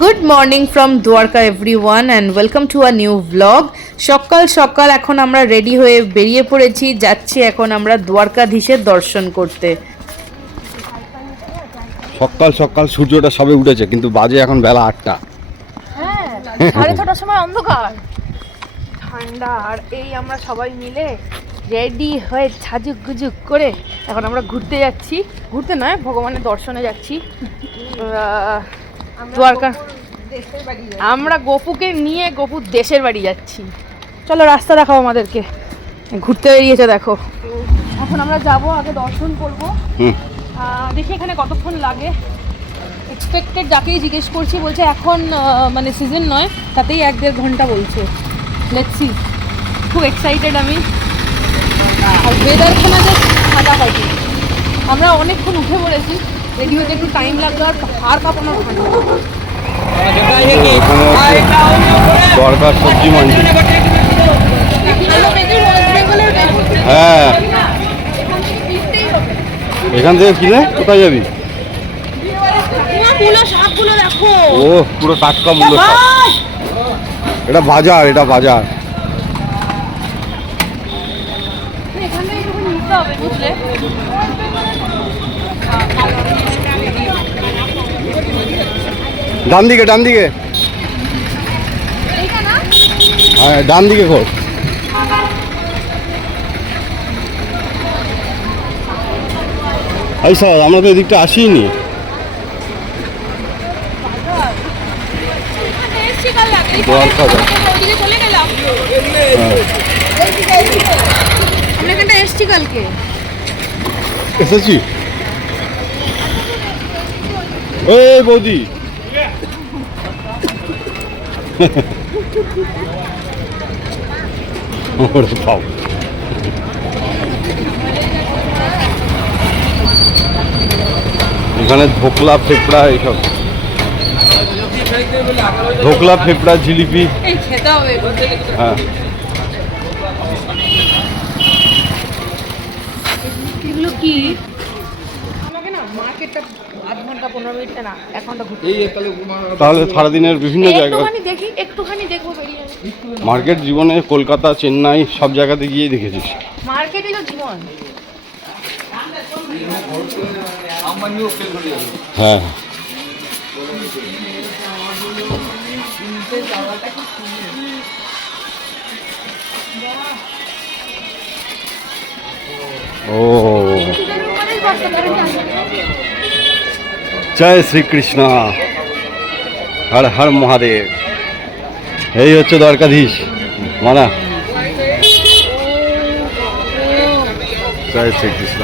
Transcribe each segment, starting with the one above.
Good morning from Dwarka everyone and welcome to a new blog. সকাল সকাল এখন আমরা রেডি হয়ে বেরিয়ে পড়েছি, যাচ্ছি এখন আমরা দ্বারকাধীশের দর্শন করতে। সকাল সকাল সূর্যটা সবে উঠেছে, কিন্তু বাজে এখন বেলা 8টা। হ্যাঁ, 6:30টার সময় অন্ধকার, ঠান্ডা, আর এই আমরা সবাই মিলে রেডি হয়ে ঝাঁঝুক গুজুক করে এখন আমরা ঘুরতে যাচ্ছি। ঘুরতে নয়, ভগবানের দর্শনে যাচ্ছি দ্বারকা। আমরা গপুকে নিয়ে গপুর দেশের বাড়ি যাচ্ছি। চলো রাস্তা দেখাও আমাদেরকে, ঘুরতে বেরিয়েছে দেখো। এখন আমরা যাব, আগে দর্শন করব, দেখি এখানে কতক্ষণ লাগে। এক্সপেক্টেড যাকেই জিজ্ঞেস করছি বলছে এখন মানে সিজন নয়, তাতেই 1-1.5 ঘন্টা বলছে। লেটস সি, খুব এক্সাইটেড আমি। আর ওয়েদারখানে যে ঠান্ডা হয়, আমরা অনেকক্ষণ উঠে পড়েছি, রেডি হতে একটু টাইম লাগলো, আর হাড় কাঁপানো ঠান্ডা। দরকার সবজি মান্ডি। হ্যাঁ, এখান থেকে কিনে কোথায় যাবি? ও পুরো টাটকা মূল্য। এটা বাজার, এটা বাজার। ডান দিকে, ডান দিকে, হ্যাঁ ডান দিকে খোঁজ। আচ্ছা, আমরা তো এদিকটা আসিনি। এসেছি ওই বৌদি। এখানে ধোকলা, ফেপড়া, এইসব ধোকলা, ফেপড়া, জিলিপি খেতে হবে। হ্যাঁ, এগুলো কি? আমাকে না মার্কেটটা 1/2 ঘন্টা 15 মিনিট না 1 ঘন্টা ঘুরতে। তাহলে সারাদিনের বিভিন্ন জায়গা একটুখানি দেখবো, বেরিয়ে মার্কেট। জীবনে কলকাতা, চেন্নাই সব জায়গাতে গিয়ে দেখেছিস। মার্কেটই তো জীবন। হ্যাঁ, ও জয় শ্রীকৃষ্ণ, হর হর মহাদেব। এই হচ্ছে দ্বারকাধীশ মানা। জয় শ্রীকৃষ্ণ।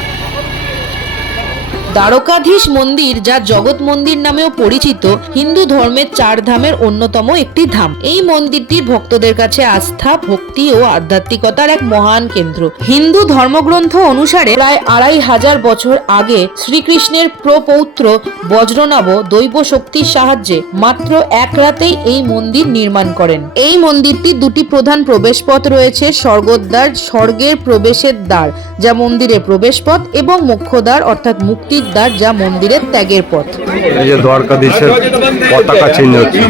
দ্বারকাধীশ মন্দির, যা জগৎ মন্দির নামেও পরিচিত, হিন্দু ধর্মের 4 ধামের অন্যতম একটি ধাম। এই মন্দিরটি ভক্তদের কাছে আস্থা, ভক্তি ও আধ্যাত্মিকতার এক মহান কেন্দ্র। হিন্দু ধর্মগ্রন্থ অনুসারে প্রায় 2500 বছর আগে শ্রীকৃষ্ণের প্রপৌত্র বজ্রনাভ দৈব শক্তির সাহায্যে মাত্র 1 রাতেই এই মন্দির নির্মাণ করেন। এই মন্দিরটি 2টি প্রধান প্রবেশপথ রয়েছে: স্বর্গদ্বার, স্বর্গের প্রবেশের দ্বার, যা মন্দিরের প্রবেশপথ, এবং মোক্ষদ্বার অর্থাৎ মুক্তির দ্বার, যা মন্দিরের ত্যাগের পথ। এই যে দ্বারকাধীশের পতাকা চেঞ্জ হচ্ছে,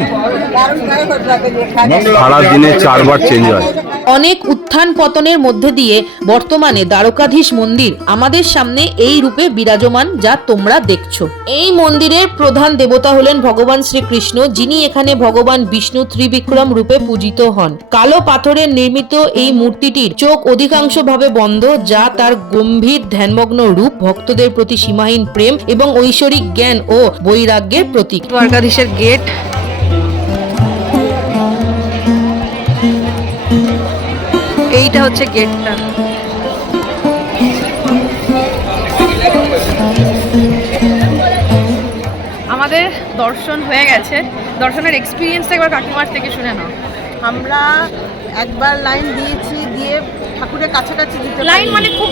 সারা দিনে 4 বার চেঞ্জ হয়। অনেক উত্থান পতনের মধ্যে দিয়ে বর্তমানে দ্বারকাধীশ মন্দির আমাদের সামনে এই রূপে বিরাজমান, যা তোমরা দেখছো। এই মন্দিরের প্রধান দেবতা হলেন ভগবান শ্রীকৃষ্ণ, যিনি এখানে ভগবান বিষ্ণু ত্রিবিক্রম রূপে পূজিত হন। কালো পাথরের নির্মিত এই মূর্তিটির চোখ অধিকাংশভাবে বন্ধ, যা তার গম্ভীর ধ্যানমগ্ন রূপ, ভক্তদের প্রতি সীমাহীন প্রেম এবং ঐশ্বরিক জ্ঞান ও বৈরাগ্যের প্রতীক। দ্বারকাধীশের গেট, এইটা হচ্ছে গেটটা। আমাদের দর্শন হয়ে গেছে। দর্শনের এক্সপিরিয়েন্সটা একবার কাকিমার থেকে শুনে নাও। আমরা একবার লাইন দিয়েছি, দিয়ে ঠাকুরের কাছাকাছি দিতে লাইন মানে খুব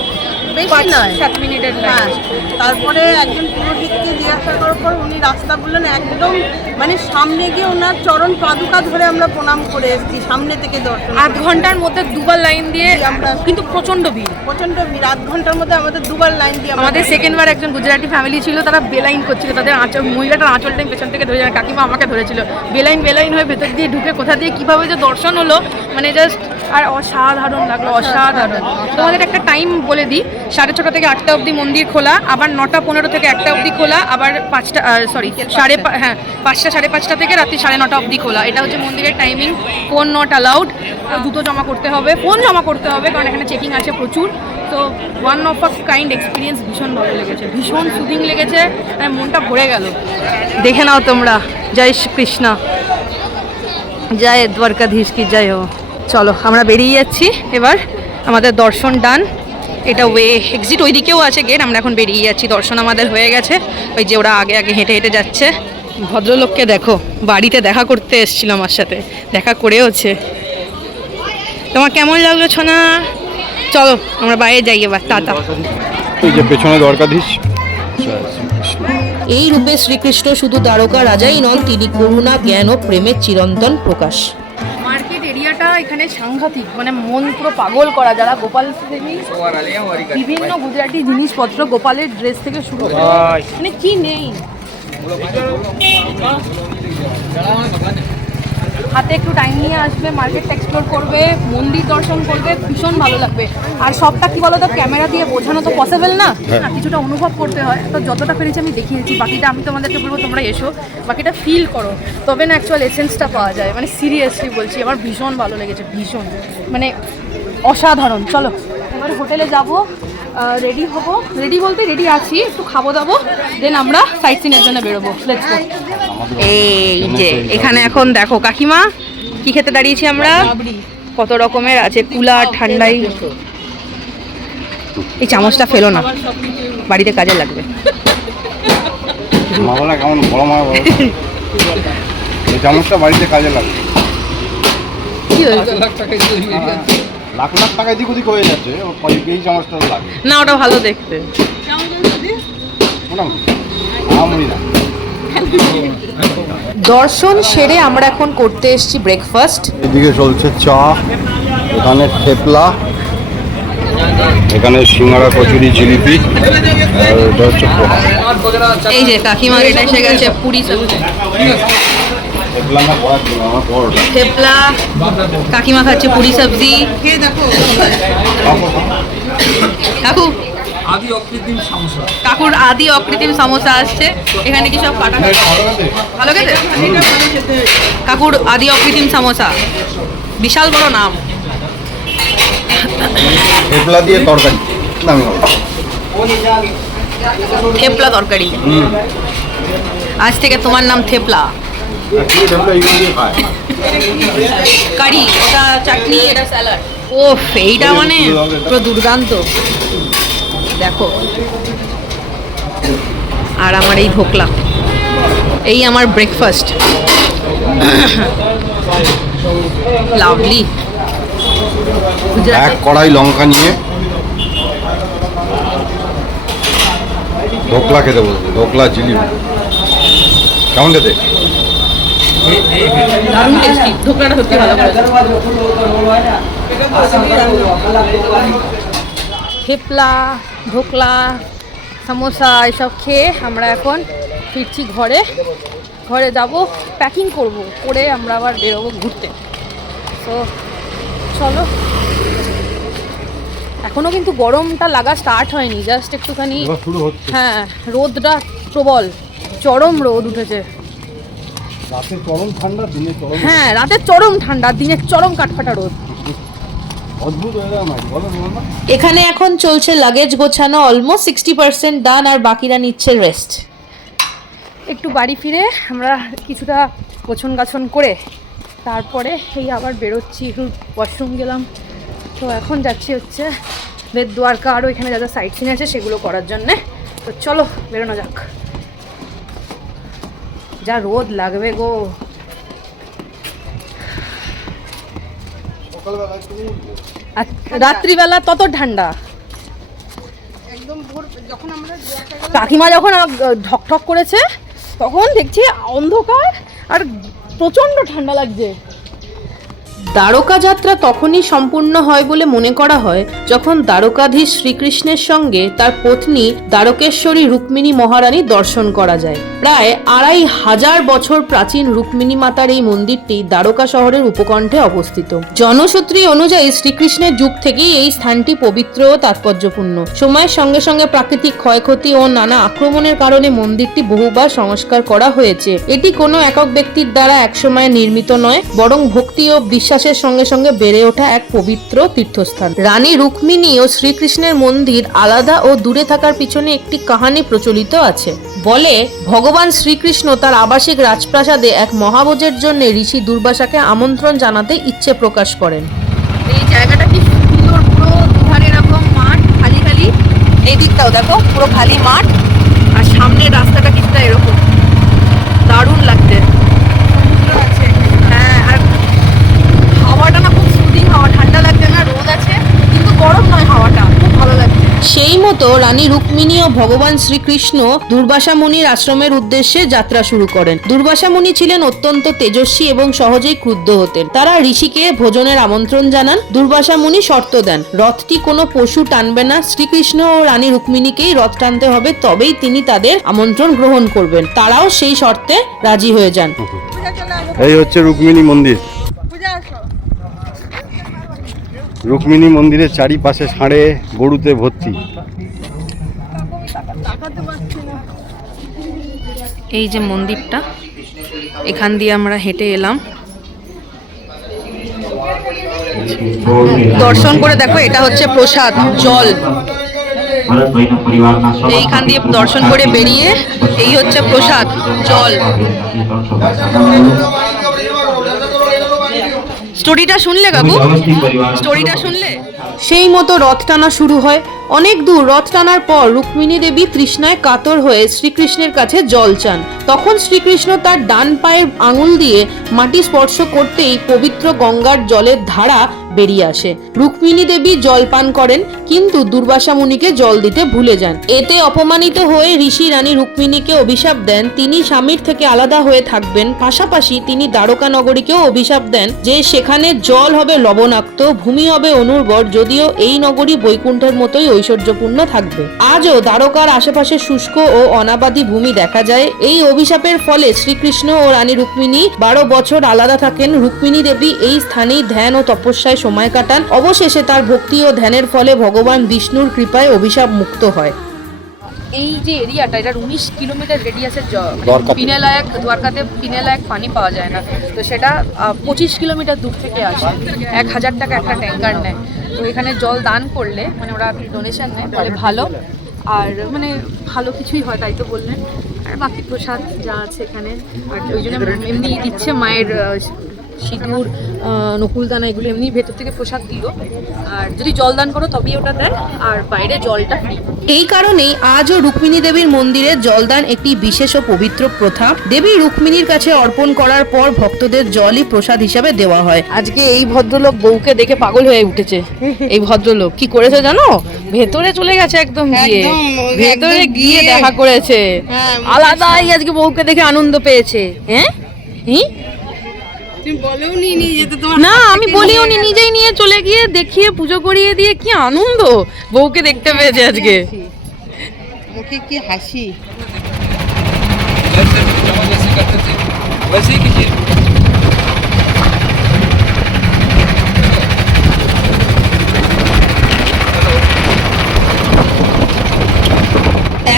বেশি নয় 7 মিনিটের হ্যাঁ লাইন। তারপরে একজন পুরোহিতকে জিজ্ঞাসা করার পর উনি রাস্তা বললেন একদম মানে সামনে গিয়ে ওনার চরণ পাদুকা ধরে আমরা প্রণাম করে এসেছি সামনে থেকে দর্শন আধ ঘন্টার মধ্যে দুবার লাইন দিয়ে আমরা কিন্তু প্রচন্ড ভিড়। প্রচণ্ড ভিড় 8 ঘন্টার মধ্যে আমাদের দুবার লাইন দিয়ে আমরা আমাদের সেকেন্ডবার একজন গুজরাটি ফ্যামিলি ছিল, তারা বেলাইন করছিল, তাদের আঁচল মহিলাটার আঁচলটাই পেছন থেকে ধরে যায়, কাকিমা আমাকে ধরেছিল, বেলাইন হয়ে ভেতর দিয়ে ঢুকে কোথা দিয়ে কীভাবে যে দর্শন হলো মানে জাস্ট আর অসাধারণ লাগলো, অসাধারণ। তোমাদের একটা টাইম বলে দিই, 6:30 থেকে 8টা অবধি মন্দির খোলা, আবার 9:15 থেকে 1টা অবধি খোলা, আবার 5টা 5:30 থেকে রাত্রি 9:30 অবধি খোলা। এটা হচ্ছে মন্দিরের টাইমিং। ফোন নট অ্যালাউড, জুতো জমা করতে হবে, ফোন জমা করতে হবে, কারণ এখানে চেকিং আছে প্রচুর। তো one of a kind experience, ভীষণ ভালো লেগেছে, ভীষণ সুদিং লেগেছে, আর মনটা ভরে গেল। দেখে নাও তোমরা। জয় শ্রীকৃষ্ণ, জয় দ্বারকাধীশ কি জয় হো। চলো আমরা বেরিয়ে যাচ্ছি এবার, আমাদের দর্শন ডান। এটা ওয়ে এক্সিট, ওই দিকেও আছে গেট, আমরা এখন বেরিয়ে যাচ্ছি, দর্শন আমাদের হয়ে গেছে। ওই যে ওরা আগে আগে হেঁটে হেঁটে যাচ্ছে। ভদ্রলোককে দেখো, বাড়িতে দেখা করতে এসেছিল আমার সাথে, দেখা করেওছে। তোমার কেমন লাগলো সোনা? চলো আমরা বাইরে যাই এবার, টাটা। এই যে পেছনে দ্বারকাধীশ। এই রূপে শ্রীকৃষ্ণ শুধু দ্বারকা রাজাই নন, তিনি করুণা, জ্ঞান ও প্রেমের চিরন্তন প্রকাশ। মার্কেট এরিয়াটা এখানে সাংঘাতিক, মানে মন পুরো পাগল করা। যারা গোপাল প্রেমী, বিভিন্ন গুজরাটি জিনিসপত্র, গোপালের ড্রেস থেকে শুরু করে মানে কি নেই। হাতে একটু টাইম নিয়ে আসবে, মার্কেটটা এক্সপ্লোর করবে, মন্দির দর্শন করবে, ভীষণ ভালো লাগবে। আর সবটা কি বলো তো, ক্যামেরা দিয়ে বোঝানো তো পসিবল না, কিছুটা অনুভব করতে হয়। তো যতটা পেরেছি আমি দেখিয়েছি, বাকিটা আমি তোমাদেরকে বলবো তোমরা এসো, বাকিটা ফিল করো, তবে না অ্যাকচুয়াল এসেন্সটা পাওয়া যায়। মানে সিরিয়াসলি বলছি, আমার ভীষণ ভালো লেগেছে, ভীষণ মানে অসাধারণ। চলো এবার হোটেলে যাবো, রেডি হবো, রেডি বলতে রেডি আছি, একটু খাবো দাবো, দেন আমরা সাইট সিনের জন্য বেরোবো। Let's go. এই যে এখানে এখন দেখো কাকিমা কি খেতে দাঁড়িয়েছি আমরা, কত রকমের আছে, কুলার, ঠান্ডাই। এই চামচটা ফেলো না, বাড়িতে কাজে লাগবে। মামলা কেমন গরম হয় বলো? এই চামচটা বাড়িতে কাজে লাগে। কি হয়েছে? লাখ লাখ টাকা দিক ওদিক হয়ে যাচ্ছে, এই চামচটা লাগে না, ওটা ভালো দেখতে। মোটামুটি আমরি না। দর্শন সেরে আমরা এখন করতে এসেছি ব্রেকফাস্ট। এদিকে চলছে চা, এখানে থেপলা, এখানে সিঙ্গারা, কচুরি, জিলিপি, আর এটা হচ্ছে পোহা। এই যে কাকিমার এটা এসে গেছে পুরি সবজি, থেপলা না পোহা, আমার পরোটা। থেপলা, কাকিমা খাচ্ছে পুরি সবজি। কাকু, কাকুর আদি অকৃত্রিম সমোসা আসছে। এখানে কি সব কাটা ভালো খেতে? কাকুর আদি অকৃত্রিম সমোসা, বিশাল বড় নাম। থেপলা দিয়ে তরকারি, দামি হবে। থেপলা তরকারি, আজ থেকে তোমার নাম থেপলা। থেপলা এইগুলো দিয়ে খায়। কারি, ওটা চাটনি, এটা স্যালাড। ও এইটা মানে পুরো দুর্দান্ত। দেখো, আর আমার এই ধোকলা, এই আমার ব্রেকফাস্ট। লাভলি। এক কড়াই লঙ্কা নিয়ে ঢোকলা খেতে বলছে, ঢোকলা জিলিপি কেমন খেতে? দারুণ টেস্টি, ধোকলাটা সত্যি ভালো করেছে। থেপলা, ঢোকলা, সমোসা এসব খেয়ে আমরা এখন ফিরছি ঘরে। ঘরে যাব, প্যাকিং করব, করে আমরা আবার বেরোবো ঘুরতে। তো চলো, এখনও কিন্তু গরমটা লাগা স্টার্ট হয়নি, জাস্ট একটুখানি। শুরু হচ্ছে। হ্যাঁ, রোদটা প্রবল, চরম রোদ উঠেছে। রাতে চরম ঠান্ডা, দিনে চরম। হ্যাঁ, রাতে চরম ঠান্ডা, দিনে চরম কাঠফাটা রোদ। অদ্ভুত ওয়েদার নয় বলো না? এখানে এখন চলছে লাগেজ গোছানো, অলমোস্ট 60% ডান, আর বাকিরা নিচ্ছে রেস্ট। একটু বাড়ি ফিরে আমরা কিছুটা গোছন গাছন করে তারপরে এই আবার বেরোচ্ছি, একটু ওয়াশরুম গেলাম। তো এখন যাচ্ছি হচ্ছে বেদ দ্বারকা, আরও এখানে যা যা সাইট সিন আছে সেগুলো করার জন্যে। তো চলো বেরোনো যাক। যা রোদ লাগবে গো। আর রাত্রিবেলা তত ঠান্ডা, একদম ভোর যখন আমরা দেখা গেল কাকিমা যখন ঠক করেছে তখন দেখছি অন্ধকার আর প্রচন্ড ঠান্ডা লাগছে। দ্বারকা যাত্রা তখনই সম্পূর্ণ হয় বলে মনে করা হয় যখন দ্বারকাধীশ শ্রীকৃষ্ণের সঙ্গে তার পত্নী দ্বারকেশ্বরী রুক্মিণী মহারানী দর্শন করা যায়। প্রায় 2500 বছর প্রাচীন রুক্মিণী মাতার এই মন্দিরটি দ্বারকা শহরের উপকণ্ঠে অবস্থিত। জনসূত্রী অনুযায়ী শ্রীকৃষ্ণের যুগ থেকেই এই স্থানটি পবিত্র ও তাৎপর্যপূর্ণ। সময়ের সঙ্গে সঙ্গে প্রাকৃতিক ক্ষয়ক্ষতি ও নানা আক্রমণের কারণে মন্দিরটি বহুবার সংস্কার করা হয়েছে। এটি কোনো একক ব্যক্তির দ্বারা একসময় নির্মিত নয়, বরং ভক্তি ও বিশ্বাসের সঙ্গে সঙ্গে বেড়ে ওঠা এক পবিত্র তীর্থস্থান। রানী রুক্মিণী ও শ্রীকৃষ্ণের মন্দির আলাদা ও দূরে থাকার পিছনে একটি কাহিনী প্রচলিত আছে। বলে ভগবান শ্রীকৃষ্ণ তার আবাসিক রাজপ্রাসাদে এক মহাভোজের জন্য ঋষি দুর্বাসাকে আমন্ত্রণ জানাতে ইচ্ছে প্রকাশ করেন। এই জায়গাটা কি সুন্দর, পুরো দুধারে এরকম মাঠ, খালি খালি। এই দিকটাও দেখো পুরো খালি মাঠ, আর সামনের রাস্তাটা কিছুটা এরকম, দারুণ লাগছে। সমুদ্র আছে, হ্যাঁ, আর হাওয়াটা না খুব সুদিং হাওয়া, ঠান্ডা লাগছে না, রোদ আছে কিন্তু গরম নয়, হাওয়াটা খুব ভালো লাগছে। সেই মতো রানী রুক্মিণী ও ভগবান শ্রীকৃষ্ণ দুর্বাসা মুনির আশ্রমের উদ্দেশ্যে যাত্রা শুরু করেন। দুর্বাসা মুনি ছিলেন অত্যন্ত তেজস্বী এবং সহজেই ক্রুদ্ধ হতেন। তারা ঋষিকে ভোজনের আমন্ত্রণ জানান। দুর্বাসা মুনি শর্ত দেন, রথটি কোনো পশু টানবে না, শ্রীকৃষ্ণ ও রানী রুক্মিণীকেই রথ টানতে হবে, তবেই তিনি তাদের আমন্ত্রণ গ্রহণ করবেন। তারাও সেই শর্তে রাজি হয়ে যান। পূজা চলে আসো, এই হচ্ছে রুক্মিণী মন্দির। পূজা আসো। রুক্মিণী মন্দিরের চারিপাশে ষাঁড়ে গরুতে ভর্তি। তাকাতে পারছি না। এই যে মন্দিরটা, এখান দিয়ে আমরা হেঁটে এলাম। দর্শন করে দেখো, এটা হচ্ছে প্রসাদ, জল। এইখান দিয়ে দর্শন করে বেরিয়ে এই হচ্ছে প্রসাদ, জল। স্টোরিটা শুনলে কাকু? স্টোরিটা শুনলে? সেই মতো রথ টানা শুরু হয়। অনেক দূর রথ টানার পর রুক্মিণী দেবী তৃষ্ণায় কাতর হয়ে শ্রীকৃষ্ণের কাছে জল চান। তখন শ্রীকৃষ্ণ তার ডান পায়ের আঙুল দিয়ে মাটি স্পর্শ করতেই পবিত্র গঙ্গার জলের ধারা বেরিয়ে আসে। রুক্মিণী দেবী জল পান করেন, কিন্তু দুর্বাসা মুনিকে জল দিতে ভুলে যান। এতে অপমানিত হয়ে ঋষি রানী রুক্মিণীকে অভিশাপ দেন তিনি স্বামীর থেকে আলাদা হয়ে থাকবেন। পাশাপাশি তিনি দ্বারকা নগরীকেও অভিশাপ দেন যে সেখানে জল হবে লবণাক্ত, ভূমি হবে অনুর্বর, যদিও এই নগরী বৈকুণ্ঠের মতোই ঐশ্বর্যপূর্ণ থাকবে। আজও দ্বারকার আশেপাশে শুষ্ক ও অনাবাদী ভূমি দেখা যায়। এই অভিশাপের ফলে শ্রীকৃষ্ণ ও রানী রুক্মিণী 12 বছর আলাদা থাকেন। রুক্মিণী দেবী এই স্থানেই ধ্যান ও তপস্যায় সময় কাটান। অবশেষে তার ভক্তি ও ধ্যানের ফলে ভগবান বিষ্ণুর কৃপায় অভিশাপ মুক্ত হয়। এই যে এরিয়াটা, এটার 19 কিলোমিটার রেডিয়াসের দ্বারকাতে। পিনেলায়ক, দ্বারকাতে পিনেলায়ক পানি পাওয়া যায় না, তো সেটা 25 কিলোমিটার দূর থেকে আসে। 1000 টাকা একটা ট্যাঙ্কার নেয়। তো এখানে জল দান করলে, মানে ওরা ডোনেশন নেয়, তাহলে ভালো, আর মানে ভালো কিছুই হয়, তাই তো বললেন। আর বাকি প্রসাদ যা আছে এখানে, আর ওই জন্য এমনি দিচ্ছে মায়ের সিঁদুর, নকুলদানা, এগুলো এমনি ভেতর থেকে প্রসাদ দিল। আর যদি জল দান করো তবেই ওটা দেয়, আর বাইরে জলটা ফ্রি। এই কারণেই আজও রুক্মিণী দেবীর মন্দিরে জলদান একটি বিশেষ ও পবিত্র প্রথা। দেবী রুক্মিণীর কাছে অর্পণ করার পর ভক্তদের জলই প্রসাদ হিসাবে দেওয়া হয়। আজকে এই ভদ্রলোক বউকে দেখে পাগল হয়ে উঠেছে। এই ভদ্রলোক কি করেছে জানো? ভেতরে চলে গেছে, একদম গিয়ে ভেতরে গিয়ে দেখা করেছে। আলাদাই আজকে বউকে দেখে আনন্দ পেয়েছে। হ্যাঁ, তুমি বলেও নি যেতে তোমার না আমি বলিও নি, নিজেই নিয়ে চলে গিয়ে দেখিয়ে পুজো করিয়ে দিয়ে কি আনন্দ বউকে দেখতে পেয়েছে আজকে। মুখে কি হাসি। वैसे ही कीजिए।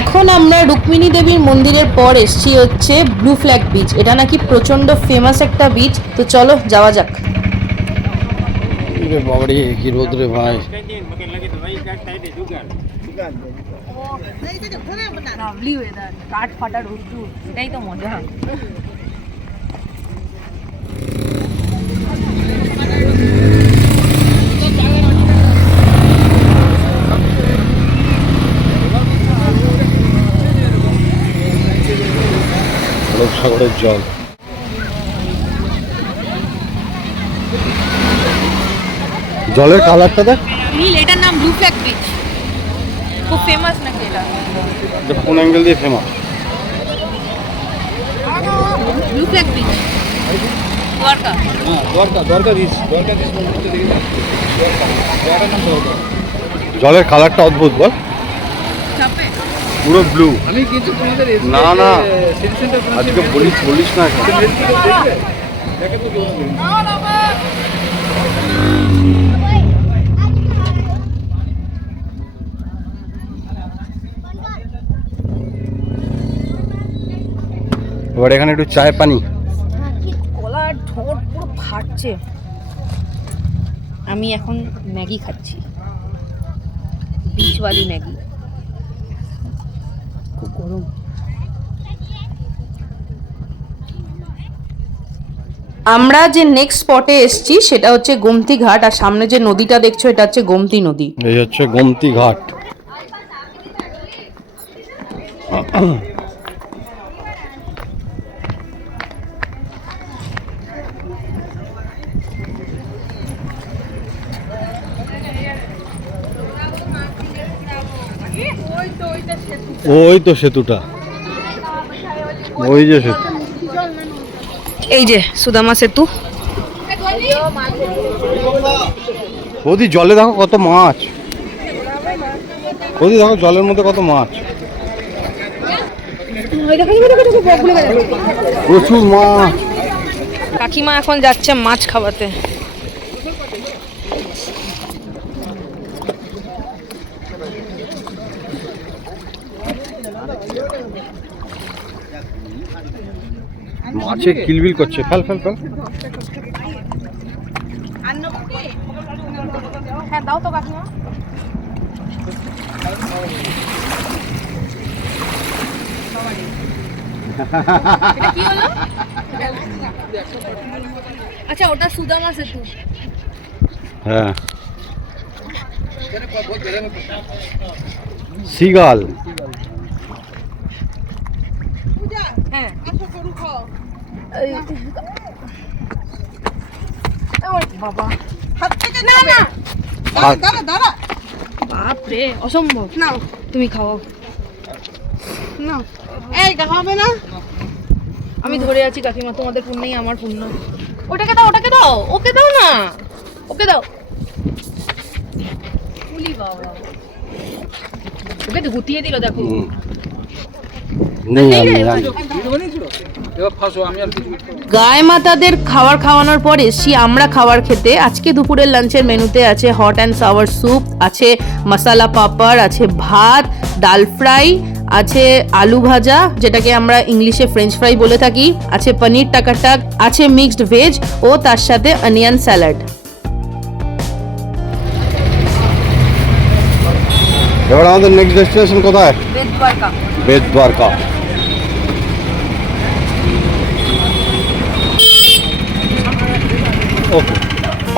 এখন আমরা রুক্মিণী দেবীর মন্দিরের পর এসছি হচ্ছে ব্লু ফ্ল্যাগ বিচ। এটা নাকি প্রচন্ড ফেমাস একটা বিচ, তো চলো যাওয়া যাক। বাবারে কি রোদ রে ভাই। লাভলি ওয়েদার, কাঠ ফাটা রোদ্দুর, এটাই তো মজা। সাগরের জল। জলের কালারটা দেখ। নীল, এটার নাম ব্লু ফ্ল্যাগ বিচ। খুব ফেমাস নাকি এটা? এটা কোন অ্যাঙ্গেল দিয়ে famous? Blue flag beach, Dwarka. জলের কালারটা অদ্ভুত বল, চাপে পুরো ব্লু। আমি কিন্তু তোমাদের না না আজকে বলিস না এখন। এবার এখানে একটু চায় পানি। গলার ঠোঁট পুরো ফাটছে। আমি এখন ম্যাগি খাচ্ছি, বিচওয়ালি ম্যাগি, খুব গরম। আমরা যে নেক্সট স্পটে এসেছি সেটা হচ্ছে গোমতী ঘাট, আর সামনে যে নদীটা দেখছো এটা হচ্ছে গোমতী নদী। এই হচ্ছে গোমতী ঘাট। ওই তো সেতুটা, ওই যে সেতু। এই যে সুদামা সেতু। ওদি জলে দেখো কত মাছ, ওদি দেখো জলের মধ্যে কত মাছ, প্রচুর মাছ। কাকিমা এখন যাচ্ছে মাছ খাওয়াতে। মাছে কিলবিল করছে, ফেল ফেল ফেল। হ্যাঁ দাও তো কাকিমা। এটা কি হলো? আচ্ছা ওটা সুদামা সেতু। হ্যাঁ সিগাল। হ্যাঁ বাবা, হাত থেকে না না দাঁড়া দাঁড়া, বাপ রে অসম্ভব। নাও তুমি খাও, নাও, এই খাবে না। আমি ধরে আছি কাকিমা, তোমাদের পুণ্যই আমার পুণ্য। ওটাকে দাও, ওটাকে দাও, ওকে দাও না, ওকে দাও। ফুলি বাবা, ওকে তো গুটিয়ে দিল দেখো। নেই আমি এবার ফাঁসো, আমি আর কিছু গায়ে মাতাদের খাবার খাওয়ানোর পর এসছি আমরা খাবার খেতে। আজকে দুপুরের লাঞ্চের মেনুতে আছে হট অ্যান্ড সাওয়ার স্যুপ, আছে মশালা পাপড়, আছে ভাত, ডাল ফ্রাই, আছে আলু ভাজা যেটাকে আমরা ইংলিশে ফ্রেঞ্চ ফ্রাই বলে থাকি, আছে পনির টাকাটাক, আছে মিক্সড ভেজ ও তার সাথে অনিয়ন স্যালাড। এবার আমাদের নেক্সট ডেস্টিনেশন কোথায়? বেদ দ্বারকা। বেদ দ্বারকা। ওকে।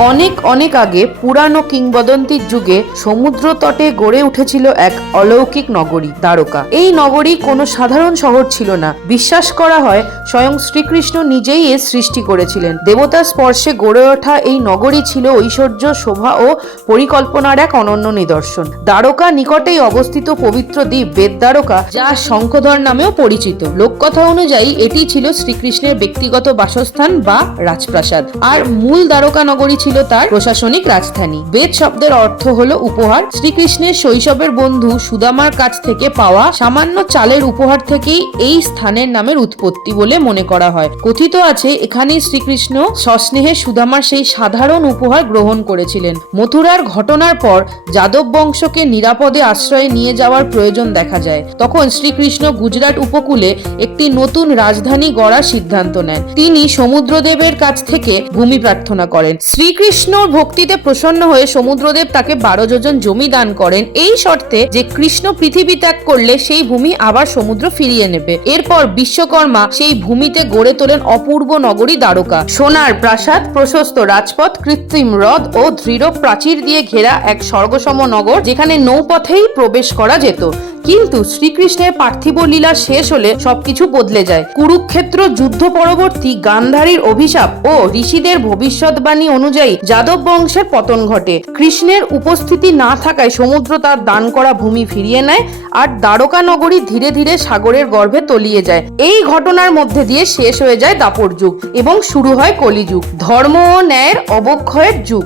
অনেক অনেক আগে পুরানো কিংবদন্তির যুগে সমুদ্র তটে গড়ে উঠেছিল এক অলৌকিক নগরী দ্বারকা। এই নগরী কোনো সাধারণ শহর ছিল না। বিশ্বাস করা হয় স্বয়ং শ্রীকৃষ্ণ নিজেই এর সৃষ্টি করেছিলেন। দেবতার স্পর্শে গড়ে ওঠা এই নগরী ছিল ঐশ্বর্য, শোভা ও পরিকল্পনার এক অনন্য নিদর্শন। দ্বারকা নিকটেই অবস্থিত পবিত্র দ্বীপ বেদ দ্বারকা, যা শঙ্খধর নামেও পরিচিত। লোককথা অনুযায়ী এটি ছিল শ্রীকৃষ্ণের ব্যক্তিগত বাসস্থান বা রাজপ্রাসাদ, আর মূল দ্বারকা নগরী ছিল তার প্রশাসনিক রাজধানী। বেদ শব্দের অর্থ হলো উপহার। শ্রীকৃষ্ণের শৈশবের বন্ধু সুদামার কাছ থেকে পাওয়া সামান্য চালের উপহার থেকেই এই স্থানের নামের উৎপত্তি বলে মনে করা হয়। কথিত আছে এখানেই শ্রীকৃষ্ণ সস্নেহে সুদামার সেই সাধারণ উপহার গ্রহণ করেছিলেন। মথুরার ঘটনার পর যাদব বংশকে নিরাপদে আশ্রয়ে নিয়ে যাওয়ার প্রয়োজন দেখা যায়। তখন শ্রীকৃষ্ণ গুজরাট উপকূলে একটি নতুন রাজধানী গড়ার সিদ্ধান্ত নেন। তিনি সমুদ্রদেবের কাছ থেকে ভূমি প্রার্থনা করেন। শ্রীকৃষ্ণর ভক্তিতে প্রসন্ন হয়ে সমুদ্রদেব তাকে 12 যোজন জমি দান করেন, এই শর্তে যে কৃষ্ণ পৃথিবী ত্যাগ করলে সেই ভূমি আবার সমুদ্র ফিরিয়ে নেবে। এরপর বিশ্বকর্মা সেই ভূমিতে গড়ে তোলেন অপূর্ব নগরী দ্বারকা। সোনার প্রাসাদ, প্রশস্ত রাজপথ, কৃত্রিম হ্রদ ও দৃঢ় প্রাচীর দিয়ে ঘেরা এক স্বর্গসম নগর, যেখানে নৌপথেই প্রবেশ করা যেত। কিন্তু শ্রীকৃষ্ণের পার্থিব লীলা শেষ হলে সবকিছু বদলে যায়। কুরুক্ষেত্র যুদ্ধ পরবর্তী গান্ধারীর অভিশাপ ও ঋষিদের ভবিষ্যৎবাণী অনুযায়ী যাদব বংশের পতন ঘটে। কৃষ্ণের উপস্থিতি না থাকায় সমুদ্র তার দান করা ভূমি ফিরিয়ে নেয় আর দ্বারকা নগরী ধীরে ধীরে সাগরের গর্ভে তলিয়ে যায়। এই ঘটনার মধ্যে দিয়ে শেষ হয়ে যায় দাপর যুগ এবং শুরু হয় কলিযুগ, ধর্ম ও ন্যায়ের অবক্ষয়ের যুগ।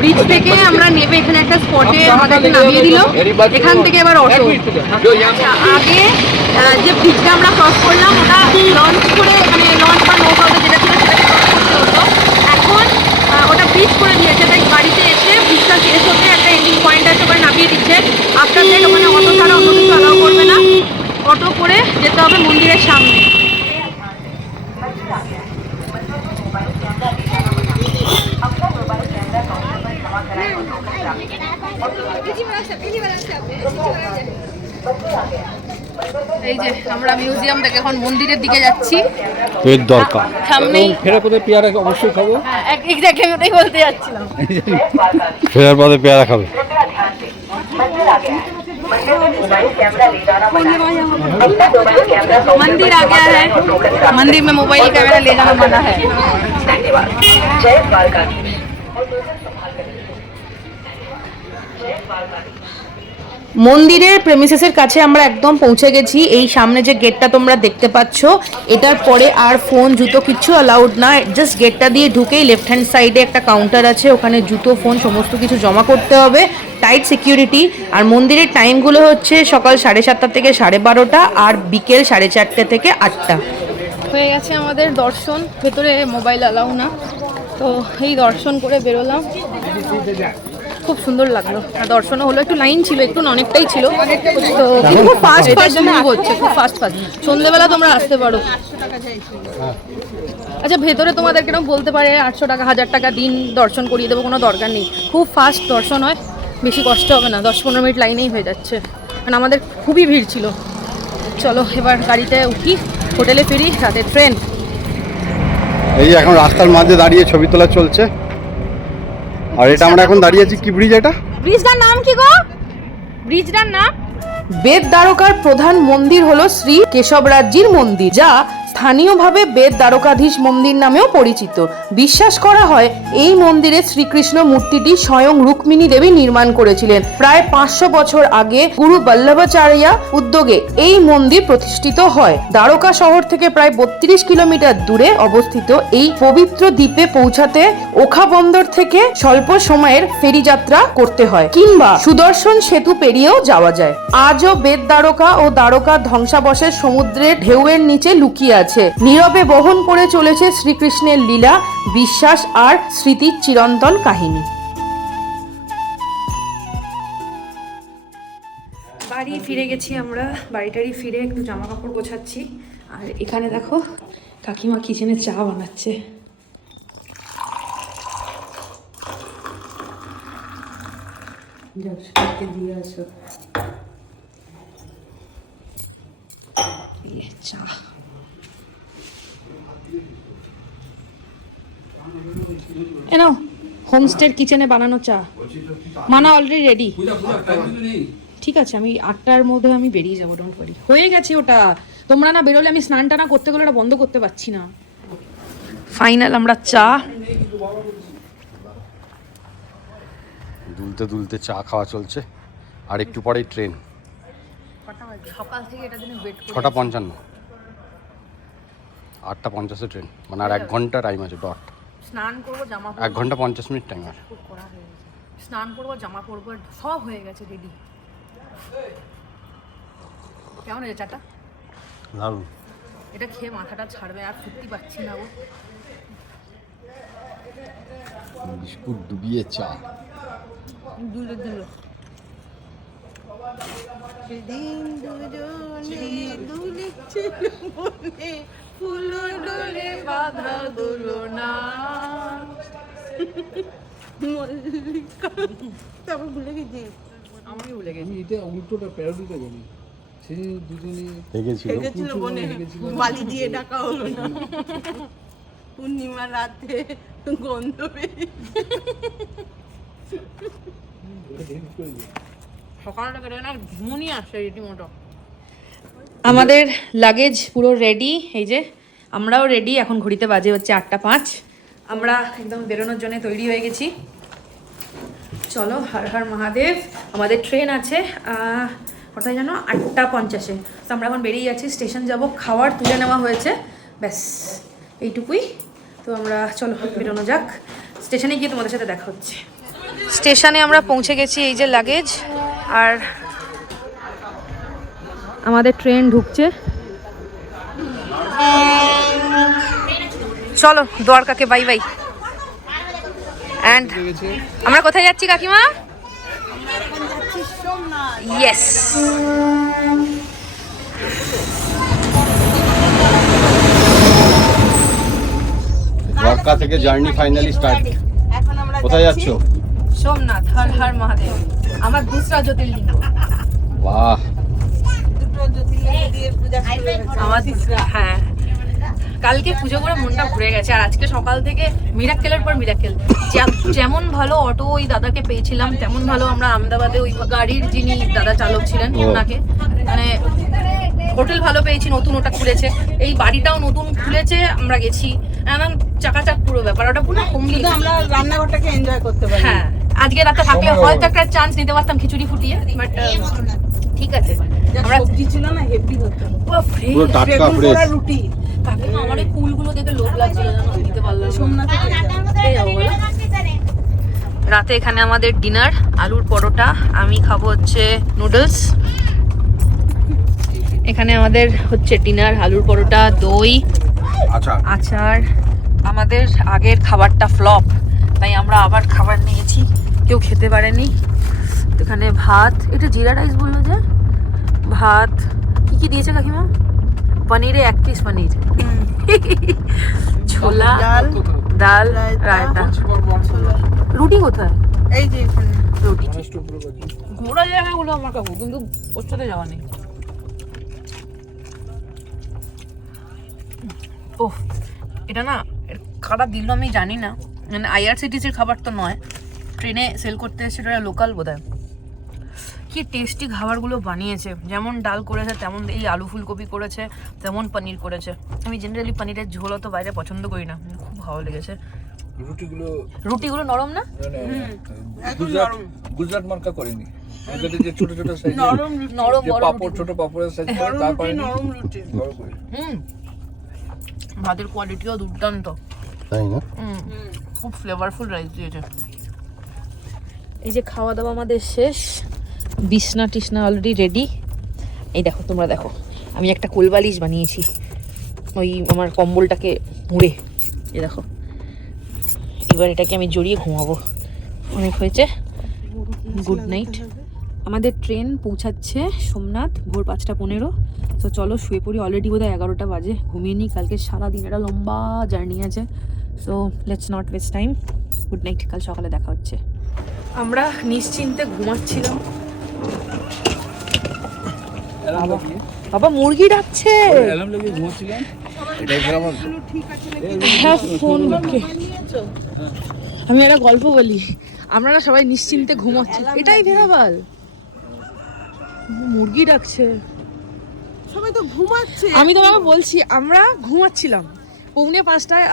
ব্রিজ থেকে আমরা নেবে এখানে একটা স্পটে আমাদেরকে নামিয়ে দিল, এখান থেকে এবার অটো। আগে যে ব্রিজটা আমরা ক্রস করলাম ওটা লঞ্চ করে মানে লঞ্চ বা নৌকাতে যেটা ছিল সেটাকে ক্রস করতে হতো। এখন ওটা ব্রিজ করে দিয়েছে, তাই বাড়িতে এসে ব্রিজটা শেষ হতে একটা এন্ডিং পয়েন্ট আছে ওখানে নামিয়ে দিচ্ছে। আফটার দ্যাট ওখানে অটো ছাড়া অন্য কিছু অ্যালাউ করবে না, অটো করে যেতে হবে মন্দিরের সামনে। এই যে আমরা মিউজিয়াম থেকে এখন মন্দিরের দিকে যাচ্ছি, এর দরকার সামনেই ফেরার পথে পেয়ারা অবশ্যই খাবো। এক্স্যাক্টলি আমি ওটাই বলতে যাচ্ছিলাম। ফেরার পথে পেয়ারা খাবে। मंदिर आ गया है, मंदिर में मोबाइल कैमरा ले जाना मना है। মন্দিরের প্রেমিসেসের কাছে আমরা একদম পৌঁছে গেছি। এই সামনে যে গেটটা তোমরা দেখতে পাচ্ছ, এটার পরে আর ফোন জুতো কিচ্ছু অ্যালাউড না। জাস্ট গেটটা দিয়ে ঢুকেই লেফট হ্যান্ড সাইডে একটা কাউন্টার আছে, ওখানে জুতো ফোন সমস্ত কিছু জমা করতে হবে, টাইট সিকিউরিটি। আর মন্দিরের টাইমগুলো হচ্ছে সকাল 7:30 থেকে 12:30 আর বিকেল 4:30 থেকে 8টা। হয়ে গেছে আমাদের দর্শন, ভেতরে মোবাইল অ্যালাউ না, তো এই দর্শন করে বেরোলাম। খুব সুন্দর লাগলো, আর দর্শনও হলো। একটু লাইন ছিল, একটু না অনেকটাই ছিল, তো খুব ফাস্ট ফাস্ট মুভ হচ্ছে, খুব ফাস্ট ফাস্ট। সন্ধ্যেবেলা তোমরা আসতে পারো। আচ্ছা, ভেতরে তোমাদের কেন বলতে পারে 800 টাকা 1000 টাকা দিন দর্শন করিয়ে দেবো, কোনো দরকার নেই। খুব ফাস্ট দর্শন হয়, বেশি কষ্ট হবে না, 10-15 মিনিট লাইনেই হয়ে যাচ্ছে। কারণ আমাদের খুবই ভিড় ছিল। চলো এবার গাড়িতে উঠি, হোটেলে ফিরি, রাতের ট্রেন। এই যে এখন রাস্তার মাঝে দাঁড়িয়ে ছবি তোলা চলছে। আর এটা আমরা এখন দাঁড়িয়ে আছি, কি ব্রিজ এটা? ব্রিজটার নাম কি গো? ব্রিজটার নাম বেদ দ্বারকার প্রধান মন্দির হলো শ্রী কেশবরাজজির মন্দির, যা স্থানীয়ভাবে বেদ দ্বারকাধীশ মন্দির নামেও পরিচিত। বিশ্বাস করা হয় এই মন্দিরে শ্রীকৃষ্ণ মূর্তিটি স্বয়ং রুক্মিণী দেবী নির্মাণ করেছিলেন। প্রায় 500 বছর আগে গুরু বল্লভাচার্য উদ্যোগে এই মন্দির প্রতিষ্ঠিত হয়। দ্বারকা শহর থেকে প্রায় 32 কিলোমিটার দূরে অবস্থিত এই পবিত্র দ্বীপে পৌঁছাতে ওখা বন্দর থেকে স্বল্প সময়ের ফেরি যাত্রা করতে হয়, কিংবা সুদর্শন সেতু পেরিয়েও যাওয়া যায়। আজও বেদ দ্বারকা ও দ্বারকা ধ্বংসাবশেষ সমুদ্রের ঢেউয়ের নিচে লুকিয়ে আছে, নীরবে বহন করে চলেছে শ্রীকৃষ্ণের লীলা, বিশ্বাস আর স্মৃতির চিরন্তন কাহিনী। বাড়ি ফিরে গেছি আমরা, বাড়িটারি ফিরে একটু জামা কাপড় গোছাচ্ছি। আর এখানে দেখো কাকিমা কিচেনে চা বানাচ্ছে। চা এনো হোমস্টের কিচেনে বানানো চা। মানা অলরেডি রেডি। ঠিক আছে, আমি 8টার মধ্যে আমি বেরিয়ে যাবো, ডোন্ট ওয়ারি। হয়ে গেছে ওটা, তোমরা না বেরোলে আমি স্নান টানা করতে গেলে ওটা বন্ধ করতে পারছি না। ফাইনাল আমরা চা দুলতে দুলতে চা খাওয়া চলছে, আর একটু পরেই ট্রেন। সকাল থেকে এটা জন্য ওয়েট 6:55, 8:50 ট্রেন, মানে আর 1 ঘন্টা টাইম আছে ডট। স্নান করবো, জামা 1 ঘন্টা 50 মিনিট টাইম আর। করা হয়ে গেছে, স্নান করবো, জামা পরবো, সব হয়ে গেছে রেডি। কেমন হয়েছে চাটা? দারুণ। এটা খেয়ে মাথাটা ছাড়বে, আর সত্যি পাচ্ছি না গো। বিস্কুট ডুবিয়ে চা। দুলো দুলো সেদিন দুজনে দুলেছিল মনে ফুল ডোলে বাঁধা দোলনা মল্লিকা। তারপর ভুলে গেছি, আমি ভুলে গেছি। আমি এটা উল্টোটা প্যারোডিটা জানি। সে দুজনে হেগেছিল মনে, বালি দিয়ে ডাকা হলো না, পূর্ণিমা রাতে গন্ধ সকালটা কেটে না ঘুমনি আসছে রীতিমতো। আমাদের লাগেজ পুরো রেডি, এই যে আমরাও রেডি। এখন ঘড়িতে বাজে হচ্ছে 8:05। আমরা একদম বেরোনোর জন্য তৈরি হয়ে গেছি। চলো, হর হর মহাদেব। আমাদের ট্রেন আছে কোথায় জানো, 8:50-এ। তো আমরা এখন বেরিয়ে যাচ্ছি, স্টেশন যাব। খাবার তুলে নেওয়া হয়েছে, ব্যাস এইটুকুই। তো আমরা চলো বেরোনো যাক, স্টেশনে গিয়ে তোমাদের সাথে দেখা হচ্ছে। স্টেশনে আমরা পৌঁছে গেছি, এই যে লাগেজ। আর আমাদের ট্রেন ঢুকছে, চলো দ্বারকাকে বাই বাই। অ্যান্ড আমরা কোথায় যাচ্ছি কাকিমা? ইয়েস, দ্বারকা থেকে জার্নি ফাইনালি স্টার্ট। কোথায় যাচ্ছ? সোমনাথ, হর হর মহাদেব, আমার দুসরা জ্যোতির্লিঙ্গ। বাহ, দুটো জ্যোতির্লিঙ্গ দিয়ে পূজা শুরু হয়েছে। আমার হ্যাঁ, কালকে পুজো করে মনটা ঘুরে গেছে। আর আজকে সকাল থেকে মিরাক্কেলের পর মিরাক্কেল। যেমন ভালো অটো ওই দাদাকে পেয়েছিলাম, তেমন ভালো আমরা আহমেদাবাদে ওই গাড়ির যিনি দাদা চালক ছিলেন ওনাকে, মানে হোটেল ভালো পেয়েছি, নতুন ওটা খুলেছে, এই বাড়িটাও নতুন খুলেছে, আমরা গেছি, একদম চাকাচাক পুরো ব্যাপার। ওটা পুরো শুধু আমরা রান্নাঘরটাকে এনজয় করতে পারি। হ্যাঁ, আজকে রাতে থাকলে হয়তো একটা চান্স নিতে পারতাম খিচুড়ি ফুটিয়ে, বাট ঠিক আছে। আমরা সবজি ছিল না, হেভি হতো, পুরো টাটকা ফ্রেশ। রুটি। কাকিমা আমার এই ফুলগুলো দেখে লোভ লাগছিল, জানো, দিতে পারলাম না। সোমনাথে এই যাবো বলো। রাতে এখানে আমাদের ডিনার, আলুর পরোটা, আমি খাবো হচ্ছে নুডলস। এখানে আমাদের হচ্ছে ডিনার, আলুর পরোটা, দই, আচ্ছা আচার। আমাদের আগের খাবারটা ফ্লপ, তাই আমরা আবার খাবার নিয়েছি, কেউ খেতে পারেনি। এখানে ভাত, এটা জিরা রাইস বললো যে, ভাত কি কি দিয়েছে কাকিমা? পনিরে 1 পিস পনির, ছোলা, ডাল, রায়তা। রুটি কোথায়? এই যে এখানে রুটি। ঘোরা জায়গাগুলো আমার কাকু, কিন্তু ওর সাথে যাওয়া নেই। ওহ, এটা না খারাপ দিল আমি জানি না, মানে IRCTC-র খাবার তো নয়, ট্রেনে সেল করতে এসেছে, এটা লোকাল বোধহয়। কি টেস্টি খাবারগুলো বানিয়েছে, যেমন ডাল করেছে তেমন এই আলু ফুলকপি করেছে, তেমন পনির করেছে। আমি জেনারেলি পনিরের ঝোল অত বাইরে পছন্দ করি না, খুব ভালো লেগেছে। রুটিগুলো নরম না? গুজরাট মার্কা করেনি, যে ছোট ছোট সাইজ নরম পাপড়, ছোট পাপড়ের সাইজ তারপরে নরম রুটি। ভাতের কোয়ালিটিও দুর্দান্ত, তাই না? খুব ফ্লেভারফুল রাইস দিয়েছে। এই যে খাওয়া দাওয়া আমাদের শেষ, বিছনা টিসনা অলরেডি রেডি। এই দেখো, তোমরা দেখো, আমি একটা কোলবালিশ বানিয়েছি ওই আমার কম্বলটাকে মুড়ে। এই দেখো, এবার এটাকে আমি জড়িয়ে ঘুমাবো। অনেক হয়েছে, গুড নাইট। আমাদের ট্রেন পৌঁছাচ্ছে সোমনাথ ভোর 5:15। তো চলো শুয়ে পড়ি, অলরেডি বোধহয় 11টা বাজে। ঘুমিয়ে নিই, কালকে সারাদিন একটা লম্বা জার্নি আছে। So let's not waste time, good night, কাল সকালে দেখা হচ্ছে। আমরা নিশ্চিন্তে ঘুমাচ্ছিলাম। বাবা মুরগি ডাকছে। অ্যালার্ম লাগিয়ে ঘুমাচ্ছিলাম। হ্যাঁ, ফোন আমি একটা গল্প বলি। আমরা না সবাই নিশ্চিন্তে ঘুমাচ্ছি, এটাই ভেরাবাল। মুরগি ডাকছে, সবাই তো ঘুমাচ্ছে। আমি তোমাকে বলছি আমরা ঘুমাচ্ছিলাম। 4:45টায়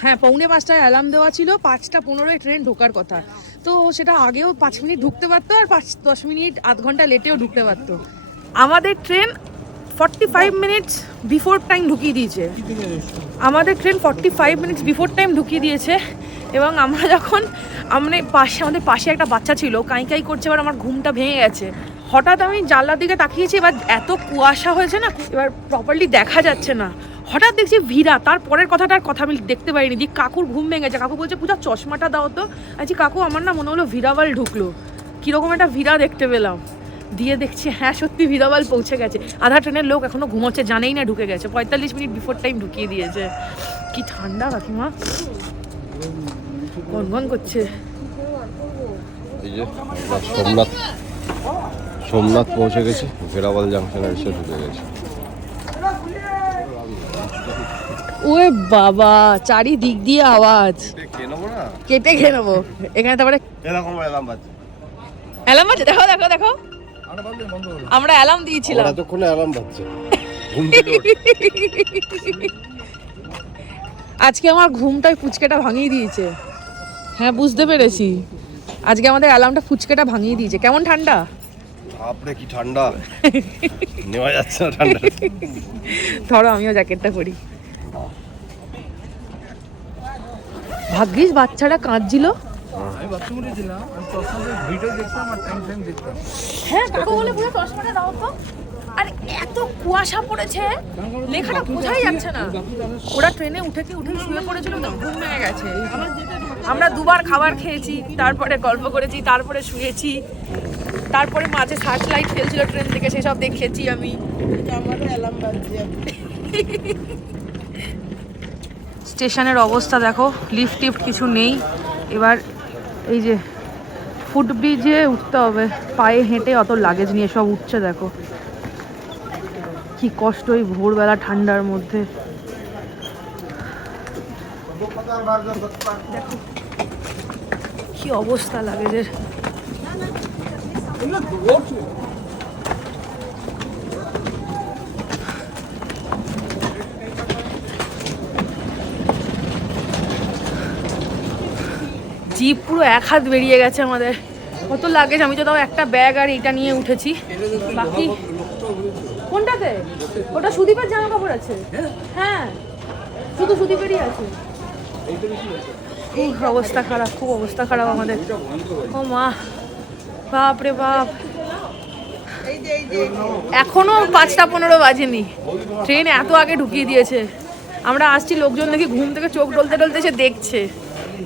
হ্যাঁ 4:45টায় অ্যালার্ম দেওয়া ছিল, 5:15 ট্রেন ঢোকার কথা। তো সেটা আগেও 5 মিনিট ঢুকতে পারতো, আর 10 মিনিট আধ ঘন্টা লেটেও ঢুকতে পারতো। আমাদের ট্রেন 45 মিনিটস বিফোর টাইম ঢুকিয়ে দিয়েছে। আমাদের ট্রেন 45 মিনিটস বিফোর টাইম ঢুকিয়ে দিয়েছে। এবং আমরা যখন আমাদের পাশে একটা বাচ্চা ছিল, কাঁই কাঁই করছে, এবার আমার ঘুমটা ভেঙে গেছে। হঠাৎ আমি জানলার দিকে তাকিয়েছি, এবার এত কুয়াশা হয়েছে না, এবার প্রপারলি দেখা যাচ্ছে না। হঠাৎ দেখছি ভিড়া, তারপরের কথাটার কথা আমি দেখতে পারিনি। দিক কাকুর ঘুম ভেঙে গেছে, কাকু বলছে পূজা চশমাটা দাও তো। আচ্ছা কাকু, আমার না মনে হলো ভিড়াবাল ঢুকলো, কীরকম একটা ভিড়া দেখতে পেলাম। দিয়ে দেখছি হ্যাঁ সত্যি ভিড়াবাল পৌঁছে গেছে। আধা ট্রেনের লোক এখনো ঘুমোচ্ছে, জানেই না ঢুকে গেছে। 45 মিনিট বিফোর টাইম ঢুকিয়ে দিয়েছে। কি ঠান্ডা কাকিমা, গনগন করছে। এই যে আমরা সোমনাথ পৌঁছে গেছি, ভেরাবাল জাংশনে এসে ঢুকে গেছি। ওরে বাবা, চারিদিক দিয়ে আওয়াজ, কেটে খেয়ে নেবো এখানে। তারপরে অ্যালার্ম বাজছে, দেখো দেখো দেখো, আমরা অ্যালার্ম দিয়েছিলাম। এতক্ষণে অ্যালার্ম বাজছে। আজকে আমার ঘুমটাই ফুচকেটা ভাঙিয়ে দিয়েছে। হ্যাঁ বুঝতে পেরেছি, আজকে আমাদের অ্যালার্মটা ফুচকেটা ভাঙিয়ে দিয়েছে। কেমন ঠান্ডা? আপনি কি ঠান্ডা, নেওয়া যাচ্ছে না ঠান্ডা। ধরো আমিও জ্যাকেটটা করি। ভাগ্যিস বাচ্চারা কাঁদছিল। আমি বাথরুমে ছিলাম, আমি চশমাটা ভিডিও দেখতাম আর টাইম দেখতাম। হ্যাঁ কাকু বলে পুরো চশমাটা দাও তো। আর এত কুয়াশা পড়েছে, লেখাটা বোঝাই যাচ্ছে না। ওরা ট্রেনে উঠে শুয়ে পড়েছিল, তো ঘুম ভেঙে গেছে। আমরা দুবার খাবার খেয়েছি, তারপরে গল্প করেছি, তারপরে শুয়েছি, তারপরে মাঝে সার্চ লাইট ফেলছিল ট্রেন থেকে, সেসব দেখেছি আমি। আমারও অ্যালার্ম বাজছে। স্টেশনের অবস্থা দেখো, লিফট টিফট কিছু নেই। এবার এই যে ফুটব্রিজে উঠতে হবে, পায়ে হেঁটে অত লাগেজ নিয়ে সব উঠছে। দেখো কি কষ্ট এই ভোরবেলা ঠান্ডার মধ্যে। দেখো কি অবস্থা লাগেজের। জিপ পুরো 1 হাত বেরিয়ে গেছে আমাদের। কত লাগেজ, আমি তো তাও একটা ব্যাগ আর এইটা নিয়ে উঠেছি। বাকি কোনটাতে? ওটা সুদীপের জামা কাপড় আছে। হ্যাঁ শুধু সুদীপেরই আছে। খুব অবস্থা খারাপ, খুব অবস্থা খারাপ আমাদের। ও মা, বাপ রে বাপ, এখনো 5:15 বাজেনি, ট্রেন এত আগে ঢুকিয়ে দিয়েছে। আমরা আসছি, লোকজন দেখি ঘুম থেকে চোখ ডলতে ডলতে সে দেখছে,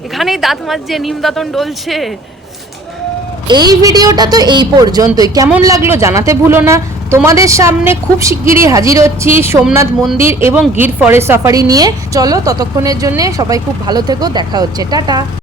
এখানেই দাঁত মাজছে, নিম দাঁতন ডলছে। এই ভিডিওটা তো এই পর্যন্তই। কেমন লাগলো জানাতে ভুলো না। তোমাদের সামনে খুব শিগগিরই হাজির হচ্ছি সোমনাথ মন্দির এবং গির ফরেস্ট সাফারি নিয়ে। চলো ততক্ষণের জন্য সবাই খুব ভালো থেকো, দেখা হচ্ছে, টাটা।